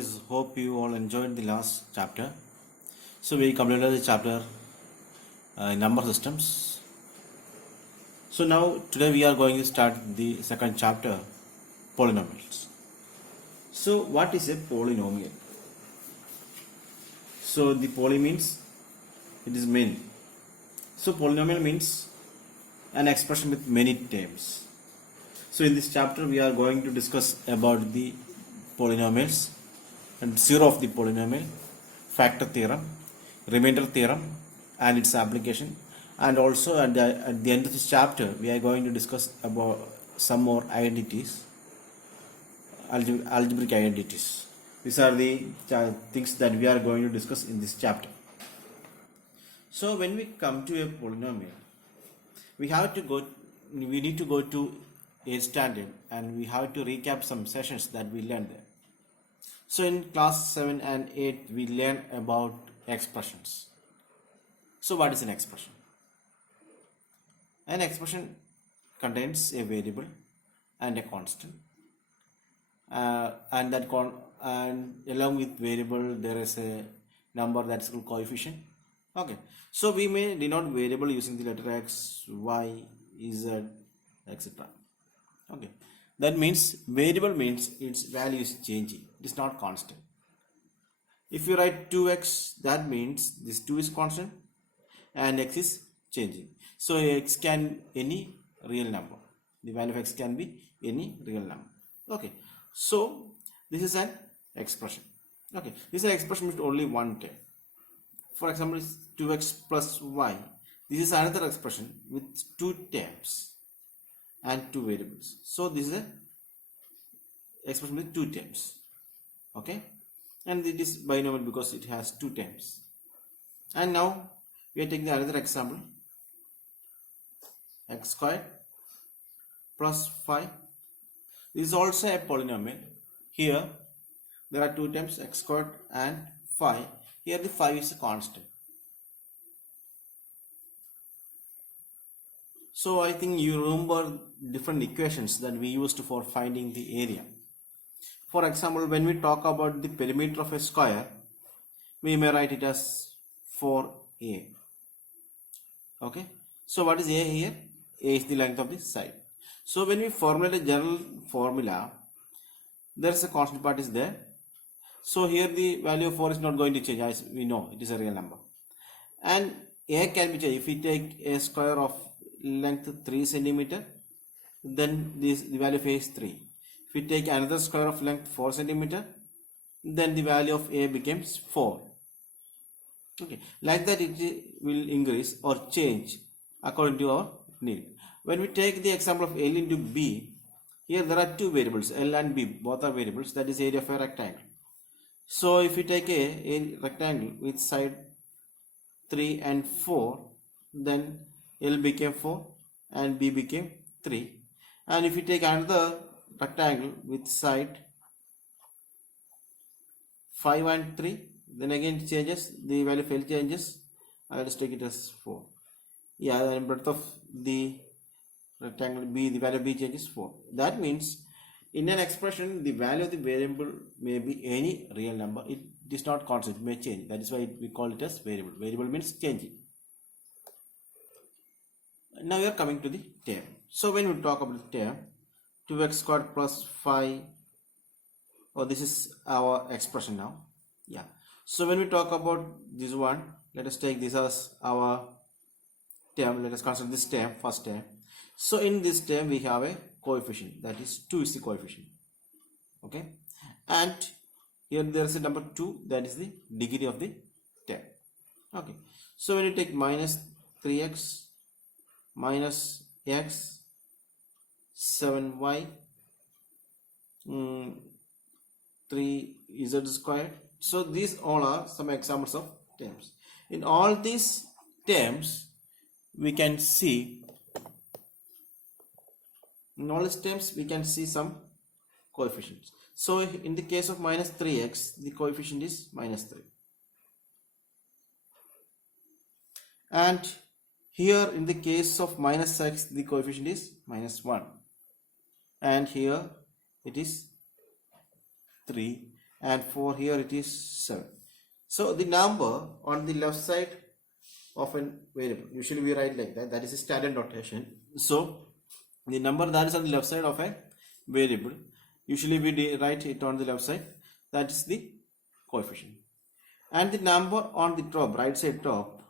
guys, hope you all enjoyed the last chapter. So we completed the chapter number systems. So now today we are going to start the second chapter, polynomials. So what is a polynomial? So the poly means it is many. So polynomial means an expression with many terms. So in this chapter we are going to discuss about the polynomials and zero of the polynomial, factor theorem, remainder theorem and its application, and also at the end of this chapter we are going to discuss about some more identities, algebraic identities. These are the things that we are going to discuss in this chapter. So when we come to a polynomial, we need to go to a standard and we have to recap some sessions that we learned there. So in class 7 and 8 we learned about expressions. So what is an expression? An expression contains a variable and a constant, and along with variable there is a number that is called coefficient. Okay, so we may denote variable using the letter x, y, z, etc. Okay, that means variable means its value is changing, it is not constant. If you write 2x, that means this 2 is constant and x is changing. So x can any real number, the value of x can be any real number. Okay, so this is an expression. Okay, this is an expression with only one term. For example, it's 2x plus y. This is another expression with two terms and two variables. So this is a expression with two terms. Okay, and it is binomial because it has two terms. And now we are taking another example, x squared plus 5. This is also a polynomial. Here there are two terms, x squared and 5. Here the 5 is a constant. So I think you remember different equations that we used for finding the area. For example, when we talk about the perimeter of a square, we may write it as 4a. Okay, so what is a here? A is the length of the side. So when we formulate a general formula, there is a constant part is there. So here the value of 4 is not going to change, as we know it is a real number. And a can be changed. If we take a square of length 3 centimeter, then the value of a is 3. If we take another square of length 4 centimeter, then the value of a becomes 4. Okay, like that it will increase or change according to our need. When we take the example of L into B, here there are two variables, L and B, both are variables, that is area of a rectangle. So if we take a rectangle with side 3 and 4, then L became 4 and B became 3. And if we take another rectangle with side 5 and 3, then again it changes, the value of L changes. I will take it as 4. Yeah, and breadth of the rectangle B, the value of B changes 4. That means in an expression the value of the variable may be any real number. It is not constant, it may change. That is why we call it as variable. Variable means changing. Now we are coming to the term. So when we talk about the term, 2x squared plus 5, this is our expression now. Yeah. So when we talk about this one, let us take this as our term. Let us consider this term, first term. So in this term we have a coefficient, that is 2 is the coefficient. Okay, and here there is a number 2, that is the degree of the term. Okay, so when you take minus 3x minus x 7y 3z squared. So these all are some examples of terms. In all these terms we can see, in all these terms we can see some coefficients. So in the case of minus 3x, the coefficient is minus 3. And here in the case of minus x, the coefficient is minus 1. And here it is 3. and for here it is 7. So the number on the left side of a variable, usually we write like that, that is a standard notation. So the number that is on the left side of a variable, usually we write it on the left side, that is the coefficient. And the number on the top, right side top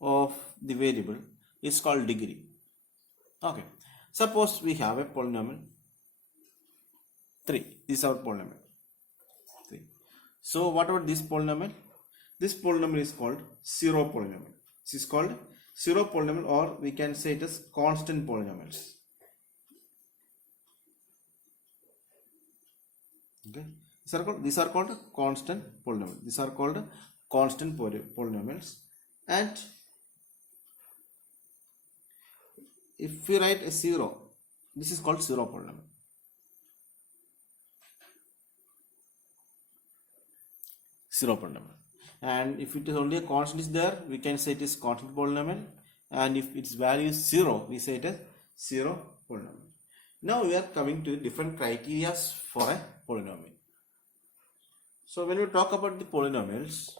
of the variable is called degree. Okay, suppose we have a polynomial 3. This is our polynomial 3. So what about this polynomial? This polynomial is called zero polynomial. This is called zero polynomial, or we can say it as constant polynomials. Okay, these are called constant polynomials. These are called constant polynomials. And if we write a 0, this is called zero polynomial. Zero polynomial. And if it is only a constant is there, we can say it is constant polynomial. And if its value is 0, we say it as zero polynomial. Now we are coming to different criteria for a polynomial. So when we talk about the polynomials,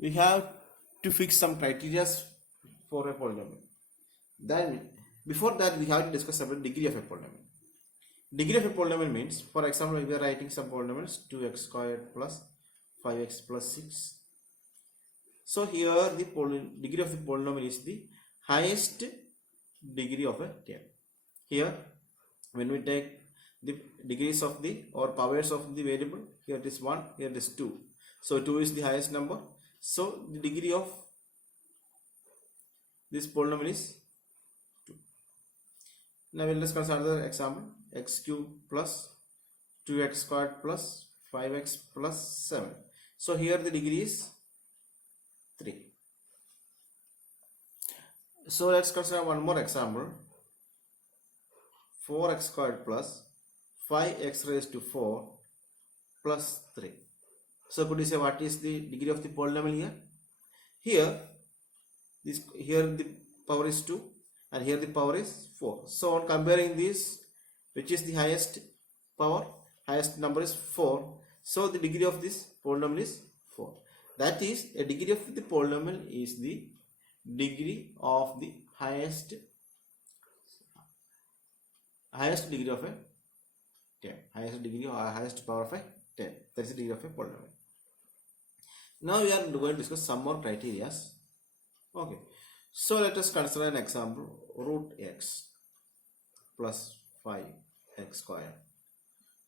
we have to fix some criteria for a polynomial. Then before that, we have to discuss about degree of a polynomial. Degree of a polynomial means, for example, we are writing some polynomials 2x squared plus 5x plus 6. So here the degree of the polynomial is the highest degree of a term. Here when we take the degrees of the or powers of the variable, here it is 1, here it is 2. So 2 is the highest number. So the degree of this polynomial is 2. Now let us consider another example, x cube plus 2x squared plus 5x plus 7. So here the degree is 3. So let's consider one more example, 4x squared plus 5x raised to 4 plus 3. So could you say what is the degree of the polynomial here? Here the power is 2 and here the power is 4. So on comparing this, which is the highest power? Highest number is 4. So the degree of this polynomial is 4. That is, a degree of the polynomial is the degree of the highest degree of a term. Highest degree or highest power of a term. That is the degree of a polynomial. Now we are going to discuss some more criteria. Okay. So let us consider an example, root x plus 5x square.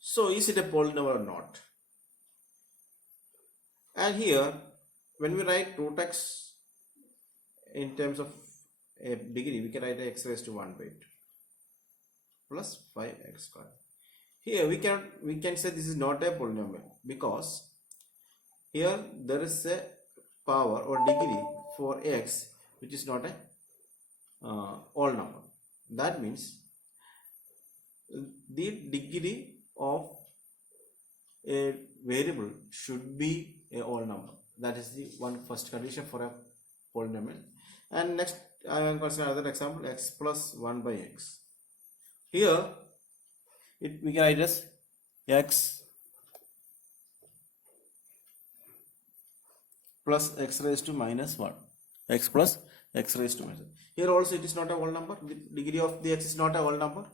So is it a polynomial or not? And here when we write root x in terms of a degree, we can write x raised to 1 by 2 plus 5x square. Here we can say this is not a polynomial because here there is a power or degree for x which is not a whole number. That means the degree of a variable should be a whole number. That is the first condition for a polynomial. And next I am considering another example, x plus 1 by x. Here we can write as x plus x raised to minus 1. X plus x raised to minus 1. Here also it is not a whole number. The degree of the x is not a whole number.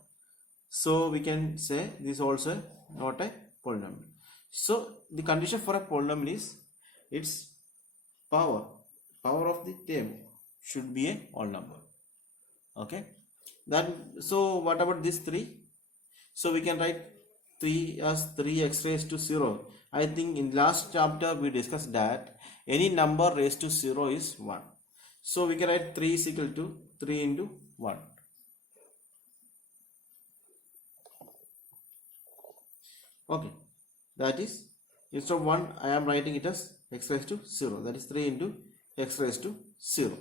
So we can say this is also not a polynomial. So the condition for a polynomial is its power of the term should be a whole number. Okay. So what about this 3? So we can write 3 as 3x raised to 0. I think in last chapter we discussed that any number raised to 0 is 1. So we can write 3 is equal to 3 into 1. Okay, that is, instead of 1 I am writing it as x raised to 0. That is 3 into x raised to 0.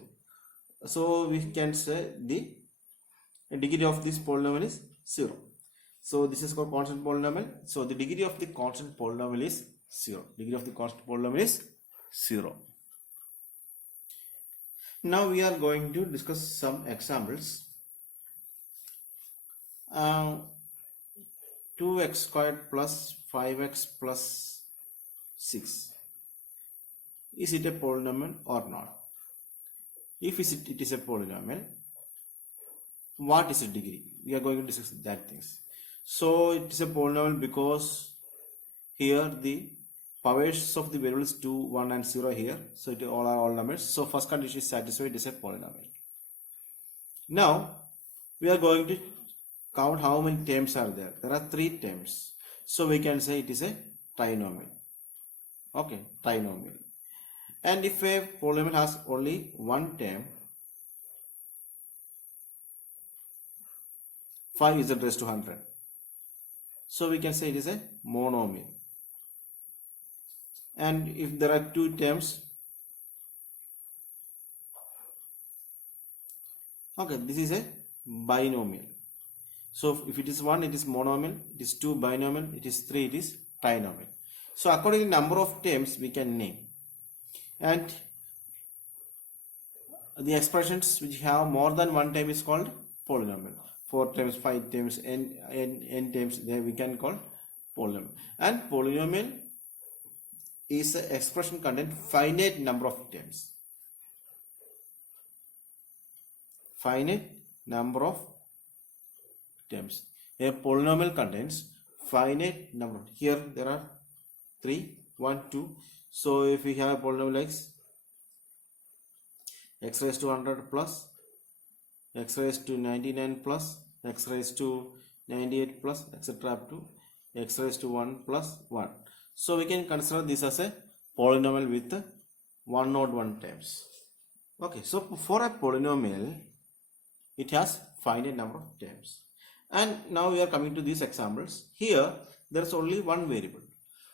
So we can say the degree of this polynomial is 0. So this is called constant polynomial. So the degree of the constant polynomial is 0. Degree of the constant polynomial is 0. Now we are going to discuss some examples. 2x squared plus 5x plus 6. Is it a polynomial or not? If it is a polynomial, what is its degree? We are going to discuss that things. So it is a polynomial because here the powers of the variables 2, 1 and 0 here. So it all are all numbers. So first condition is satisfied, it is a polynomial. Now we are going to count how many terms are there. There are 3 terms. So we can say it is a trinomial. Okay, trinomial. And if a polynomial has only one term, 5 is raised to 100. So we can say it is a monomial. And if there are 2 terms, okay, this is a binomial. So if it is 1, it is monomial, it is 2 binomial, it is 3, it is trinomial. So according to number of terms we can name. And the expressions which have more than one term is called polynomial. 4 terms, 5 terms, n terms, there we can call polynomial. And polynomial is an expression contain finite number of terms. Finite number of terms. A polynomial contains finite number. Here there are 3, 1, 2. So if we have a polynomial like x raised to 100 plus x raised to 99 plus x raised to 98 plus etc. up to x raised to 1 plus 1. So we can consider this as a polynomial with 1 or 1 terms. Okay, so for a polynomial, it has finite number of terms. And now we are coming to these examples. Here there is only one variable.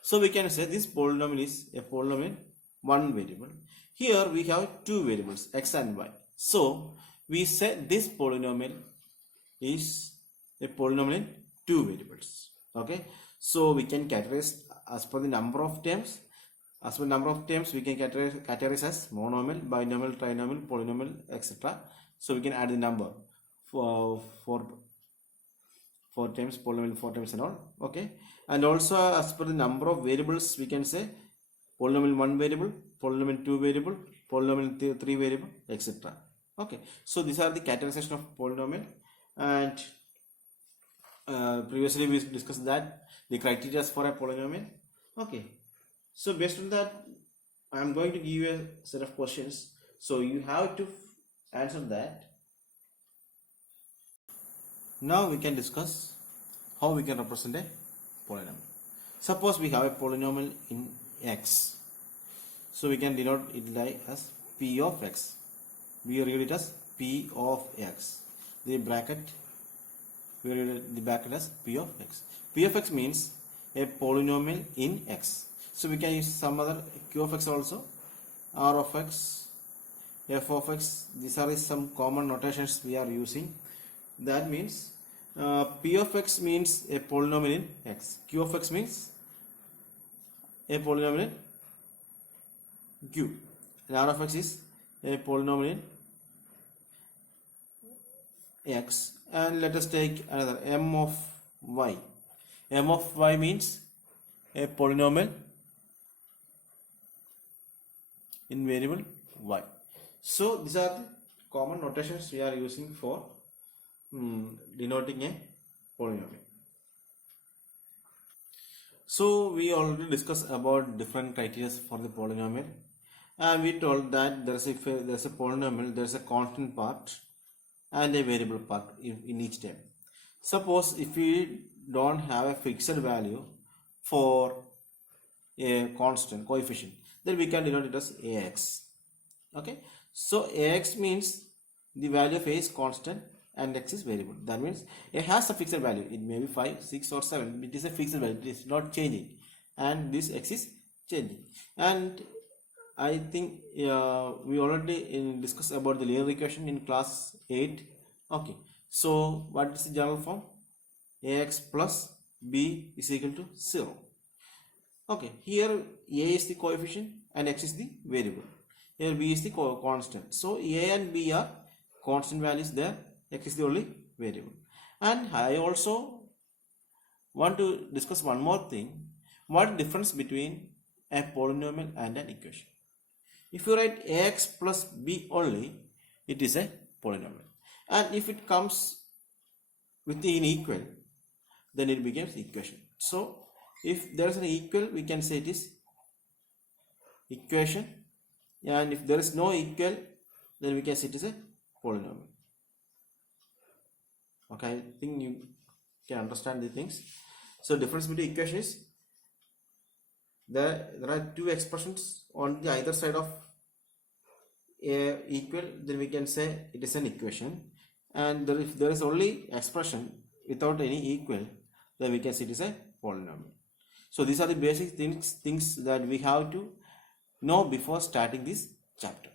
So we can say this polynomial is a polynomial one variable. Here we have 2 variables x and y. So we say this polynomial is a polynomial in 2 variables. Okay, so we can categorize as per the number of terms. As per number of terms we can categorize as monomial, binomial, trinomial, polynomial, etc. So we can add the number for 4 times, polynomial 4 times and all. Okay, and also as per the number of variables we can say polynomial 1 variable, polynomial 2 variable, polynomial 3 variable, etc. Okay, so these are the categorization of polynomial. And previously we discussed that the criteria for a polynomial. Okay, so based on that I am going to give you a set of questions, so you have to answer that. Now we can discuss how we can represent a polynomial. Suppose we have a polynomial in x, so we can denote it like as p of x. We read it as p of x. The bracket, we read the bracket as p of x. P of x means a polynomial in x. So we can use some other q of x also, r of x, f of x. These are some common notations we are using. That means p of x means a polynomial in x. Q of x means a polynomial in q. And r of x is a polynomial in x. And let us take another m of y. M of y means a polynomial in variable y. So these are the common notations we are using for denoting a polynomial. So we already discussed about different criteria for the polynomial, and we told that there is a polynomial, there is a constant part and a variable part in each term. Suppose if we don't have a fixed value for a constant coefficient, then we can denote it as ax. Okay, so ax means the value of a is constant and x is variable. That means a has a fixed value. It may be 5, 6 or 7. It is a fixed value. It is not changing, and this x is changing. And I think we already discussed about the linear equation in class 8. Okay, so what is the general form? Ax plus b is equal to 0. Okay, here a is the coefficient and x is the variable. Here b is the constant. So a and b are constant values there. X is the only variable. And I also want to discuss one more thing. what difference between a polynomial and an equation? If you write ax plus b only, it is a polynomial, and if it comes with the unequal, then it becomes equation. So if there is an equal, we can say it is equation, and if there is no equal, then we can say it is a polynomial. Okay, I think you can understand the things. So difference between equation is there are two expressions on the either side of a equal, then we can say it is an equation, and if there is only expression without any equal, then we can say it is a polynomial. So these are the basic things that we have to know before starting this chapter.